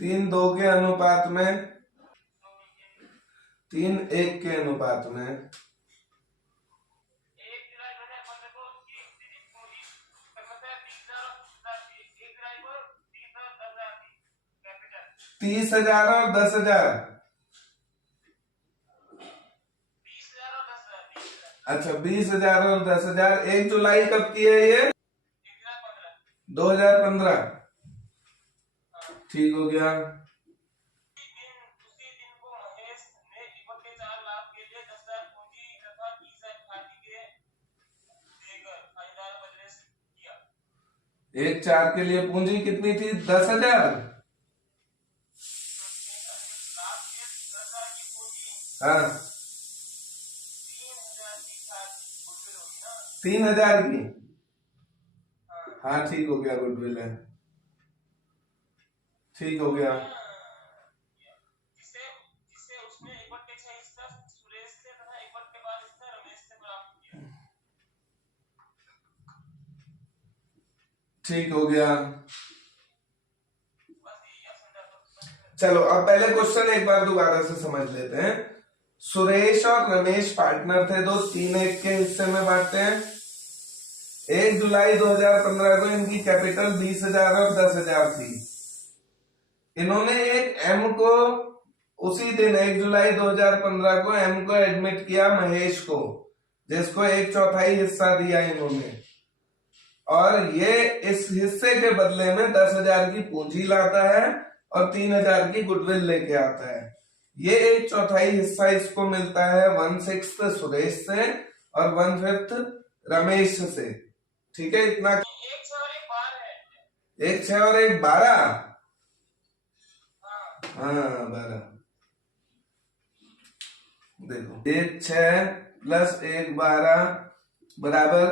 3:2 के अनुपात में, 3:1 के अनुपात में। तीस हजार और 10,000। अच्छा, 20,000 और 10,000। 1 जुलाई कब की है ये? 2015। ठीक हो गया। एक 4 के लिए पूंजी कितनी थी? 10,000। हाँ, 3,000 की। हाँ ठीक हो गया, गुडविल है। ठीक हो गया। ठीक हो गया। चलो अब पहले क्वेश्चन एक बार दोबारा से समझ लेते हैं। सुरेश और रमेश पार्टनर थे, दो 3:1 के हिस्से में बांटते हैं। 1 जुलाई 2015 को इनकी कैपिटल 20,000 और 10,000 थी। इन्होंने एक एम को उसी दिन 1 जुलाई 2015 को एम को एडमिट किया महेश को, जिसको 1/4 हिस्सा दिया इन्होंने, और ये इस हिस्से के बदले में 10,000 की पूंजी लाता है और 3,000 की गुडविल लेके आता है। ये 1/4 हिस्सा इसको मिलता है 1/6 सुरेश से और 1/5 रमेश से। ठीक है, इतना। 1 6 और 1 12। हाँ 12। देखो 1 6 प्लस 1 12 बराबर,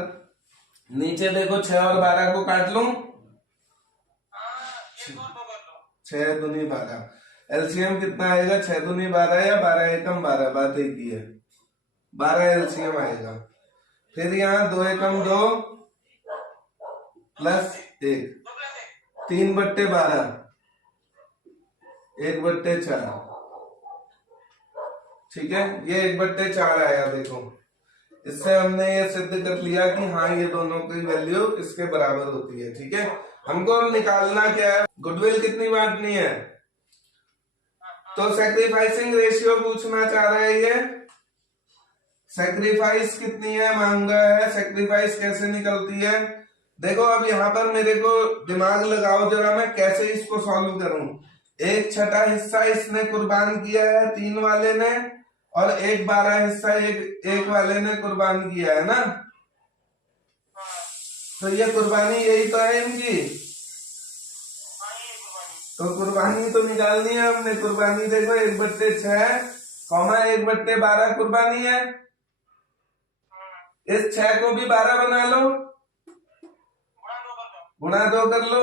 नीचे देखो 6 और 12 को काट लूं। 6 दूनी 12। एलसीएम कितना आएगा? 6 दूनी 12 या 12 एकम 12, बात एक ही है। 12 एलसीएम आएगा। फिर यहाँ 2 एकम 2 प्लस 1, 3/12, 1/4। ठीक है, ये 1/4 आया। देखो इससे हमने ये सिद्ध कर लिया कि हाँ ये दोनों की वैल्यू इसके बराबर होती है। ठीक है, हमको निकालना क्या है? गुडविल कितनी बांटनी है? तो सैक्रिफाइसिंग रेशियो पूछना चाह रहा है ये। सैक्रिफाइस कितनी है मांगा है। सैक्रिफाइस कैसे निकलती है? देखो अब यहाँ पर मेरे को दिमाग लगाओ जरा, मैं कैसे इसको सॉल्व करूं। 1/6 हिस्सा इसने कुर्बान किया है 3 वाले ने, और 1/12 हिस्सा एक वाले ने कुर्बान किया है ना। तो ये कुर्बानी यही तो है इनकी। तो कुर्बानी तो निकालनी है हमने। कुर्बानी देखो 1/6 कौमा 1/12 कुर्बानी है। इस 6 को भी 12 बना लो, गुणा 2 कर लो,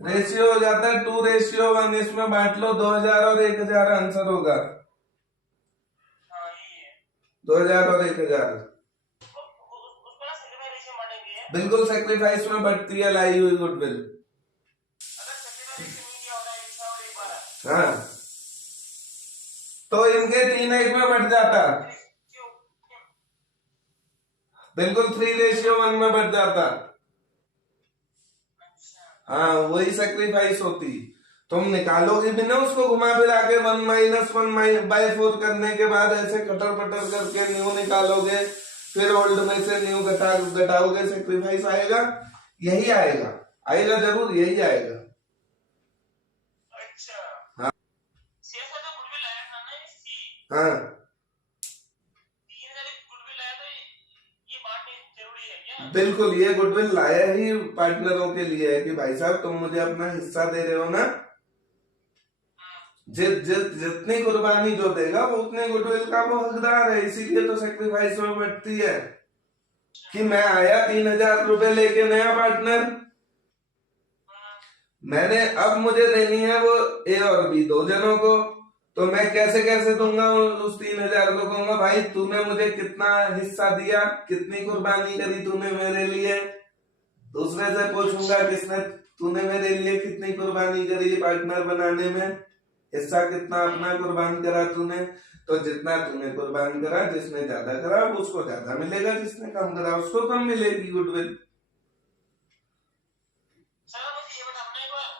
रेशियो हो जाता है 2:1। इसमें बांट लो 2,000 और 1,000, आंसर होगा 2,000 और 1,000। बिल्कुल सैक्रिफाइस में बढ़ती है लाई हुई गुडविल। हाँ, तो इनके 3:1 में बढ़ जाता। बिल्कुल 3:1 में बढ़ जाता। हाँ, वही सैक्रिफाइस होती। तुम निकालोगे भी ना उसको घुमा फिरा के 1 - 1/4 करने के बाद ऐसे कटर पटर करके न्यू निकालोगे, फिर ओल्ड में से न्यू घटाओगे, सैक्रिफाइस आएगा। यही आएगा, आएगा जरूर, यही आएगा। हाँ हाँ, बिल्कुल ये गुडविल लाया ही पार्टनरों के लिए है कि भाई साहब तुम मुझे अपना हिस्सा दे रहे हो ना, जितनी कुर्बानी जो देगा वो उतने गुडविल का वो हकदार है। इसीलिए तो सैक्रिफाइस में बढ़ती है कि मैं आया 3,000 रुपए लेके नया पार्टनर, मैंने अब मुझे देनी है वो ए और बी 2 जनों को। तो मैं कैसे कैसे दूंगा उस 3,000 को? कहूंगा भाई तूने मुझे कितना हिस्सा दिया, कितनी कुर्बानी करी तूने मेरे लिए, दूसरे से पूछूंगा किसने तूने मेरे लिए कितनी कुर्बानी करी पार्टनर बनाने में, हिस्सा कितना अपना कुर्बान करा तूने। तो जितना तूने कुर्बान करा, जिसने ज्यादा करा उसको ज्यादा मिलेगा, जिसने कम करा उसको कम मिलेगी गुडविल।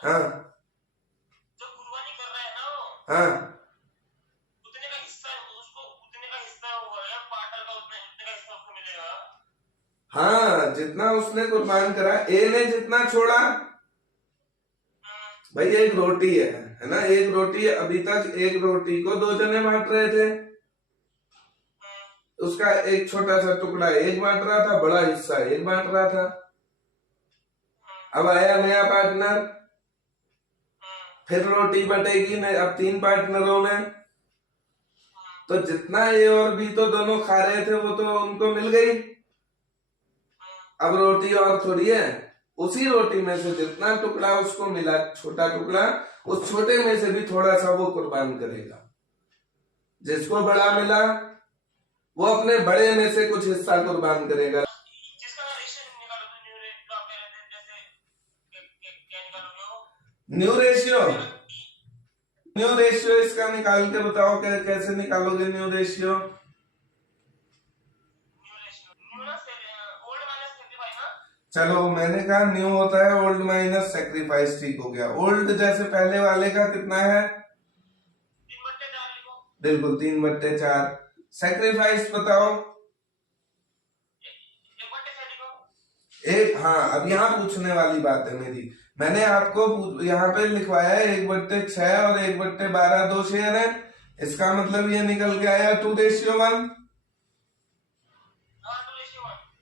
हाँ जो कुर्बानी कर रहा है ना वो, हाँ उतने का हिस्सा उसको, उतने का हिस्सा हुआ है पार्टनर का, उतने का हिस्सा उसको मिलेगा। हाँ, जितना उसने कुर्बान करा, ए ने जितना छोड़ा, भाई एक रोटी है ना, एक रोटी है। अभी तक एक रोटी को दो जने बांट रहे थे, उसका एक छोटा सा टुकड़ा एक बांट रहा था, बड़ा हिस्सा एक बांट रहा था। अब आया नया पार्टनर, फिर रोटी बटेगी अब 3 पार्टनरों में। तो जितना ए और बी तो दोनों खा रहे थे वो तो उनको मिल गई। अब रोटी और थोड़ी है, उसी रोटी में से जितना टुकड़ा उसको मिला, छोटा टुकड़ा, उस छोटे में से भी थोड़ा सा वो कुर्बान करेगा। जिसको बड़ा मिला वो अपने बड़े में से कुछ हिस्सा कुर्बान करेगा। न्यू रेशियो, न्यू रेशियो इसका निकाल के बताओ कैसे निकालोगे न्यू रेशियो। चलो मैंने कहा न्यू होता है ओल्ड माइनस सेक्रीफाइस, ठीक हो गया। ओल्ड जैसे पहले वाले का कितना है, 3/4 लिखो। बिल्कुल 3/4। सेक्रीफाइस बताओ, 1/6 लिखो। एक, हाँ अब यहाँ पूछने वाली बात है मेरी, मैंने आपको यहाँ पे लिखवाया है 1/6 और 1/12 दो शेयर है। इसका मतलब ये निकल के आया 2:1।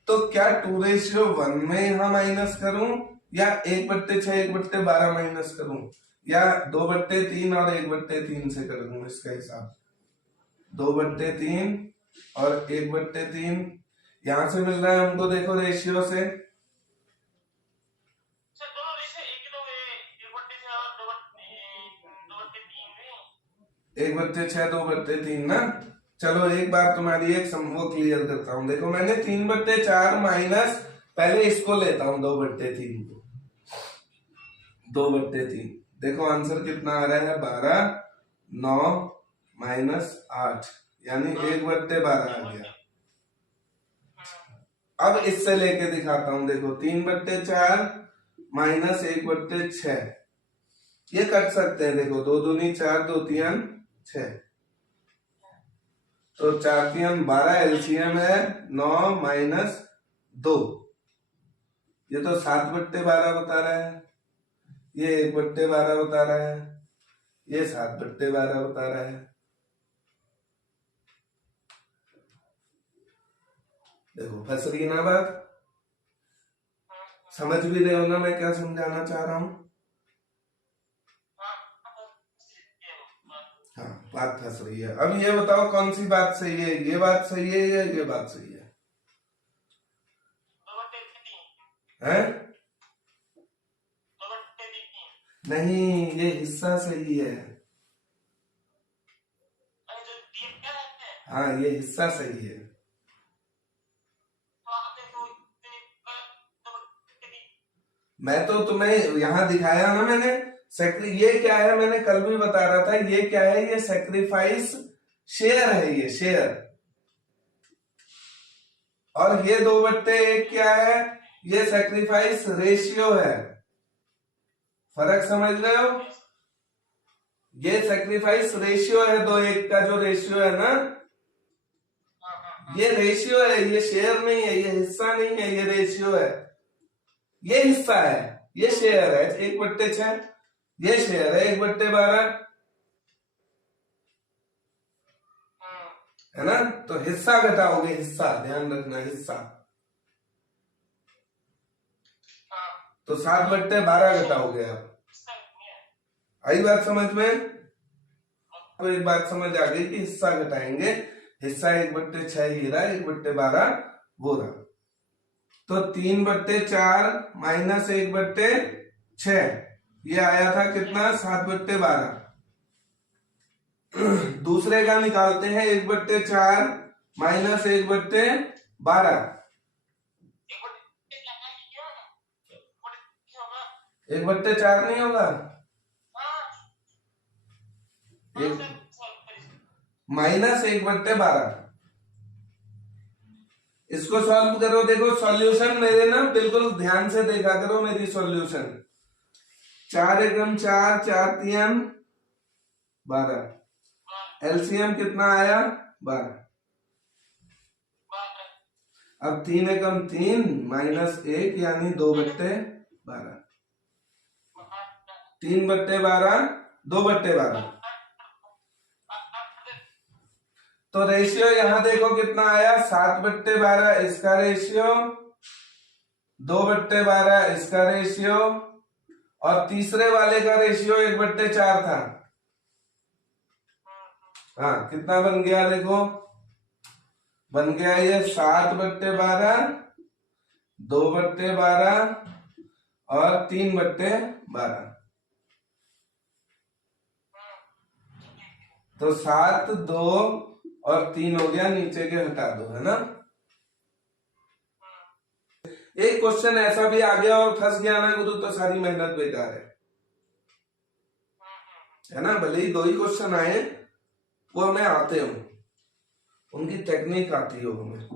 तो क्या 2:1 में यहाँ माइनस करूं, या 1/6 1/12 माइनस करूं, या 2/3 और 1/3 से कर दूं इसका हिसाब। 2/3 और 1/3 यहां से मिल रहा है हमको, देखो रेशियो से 1/6 2/3 ना। चलो एक बार तुम्हारी एक वो क्लियर करता हूं। देखो मैंने 3/4 माइनस, पहले इसको लेता हूं 2/3 को, 2/3। देखो आंसर कितना आ रहा है, 12, 9 माइनस 8, यानी 1/12 आ गया। अब इससे लेके दिखाता हूं, देखो 3/4 माइनस 1/6, ये कट सकते हैं। देखो 2 दूनी 4, 2 3 6, तो 4 3 12, एलसीएम है 9 माइनस 2, ये तो 7/12 बता रहा है, ये 1/12 बता रहा है, ये 7/12 बता रहा है। देखो फंस रही ना बात, समझ भी रहे हो ना मैं क्या समझाना चाह रहा हूं। हाँ बात फंस रही है। अब ये बताओ कौन सी बात सही है, ये बात सही है या ये बात सही है? हैं? नहीं, ये हिस्सा सही है। हाँ ये हिस्सा सही है। मैं तो तुम्हें यहाँ दिखाया ना मैंने, ये क्या है मैंने कल भी बता रहा था, ये क्या है, ये सेक्रीफाइस शेयर है, ये शेयर। और ये 2/1 क्या है, ये सेक्रीफाइस रेशियो है। फर्क समझ रहे हो? ये सेक्रीफाइस रेशियो है, 2:1 का जो रेशियो है ना, ये रेशियो है, ये शेयर नहीं है, ये हिस्सा नहीं है, ये रेशियो है। ये हिस्सा है, ये शेयर है 1/6, ये शेयर है 1/12, है ना। तो हिस्सा घटाओगे, हिस्सा ध्यान रखना, हिस्सा। तो 7/12 घटाओगे आप। आई बात समझ में? तो एक बात समझ आ गई कि हिस्सा घटाएंगे, हिस्सा 1/6 ही रहा, 1/12 वो रहा। तो 3/4 माइनस 1/6, ये आया था कितना, 7/12। दूसरे का निकालते हैं, 1/4 माइनस 1/12। 1/4 नहीं होगा? हाँ एक सॉल्व -1/12। इसको सॉल्व करो। देखो सॉल्यूशन मेरे ना बिल्कुल ध्यान से देखा करो मेरी सॉल्यूशन। 4 एकम 4, 4 तियां 12। एलसीएम कितना आया? 12। अब 3 एकम 3 -1 यानी 2/12। 3/12 2/12। तो रेशियो यहां देखो कितना आया? 7/12 इसका रेशियो, 2/12 इसका रेशियो, और तीसरे वाले का रेशियो 1/4 था। हाँ कितना बन गया देखो? बन गया ये 7/12, 2/12 और 3/12। तो 7, 2 और 3 हो गया, नीचे के हटा दो, है ना। एक क्वेश्चन ऐसा भी आ गया और फंस गया ना गुरु तो सारी मेहनत बेकार है ना। भले ही 2 ही क्वेश्चन आए, वो हमें आते हो, उनकी टेक्निक आती हो हमें।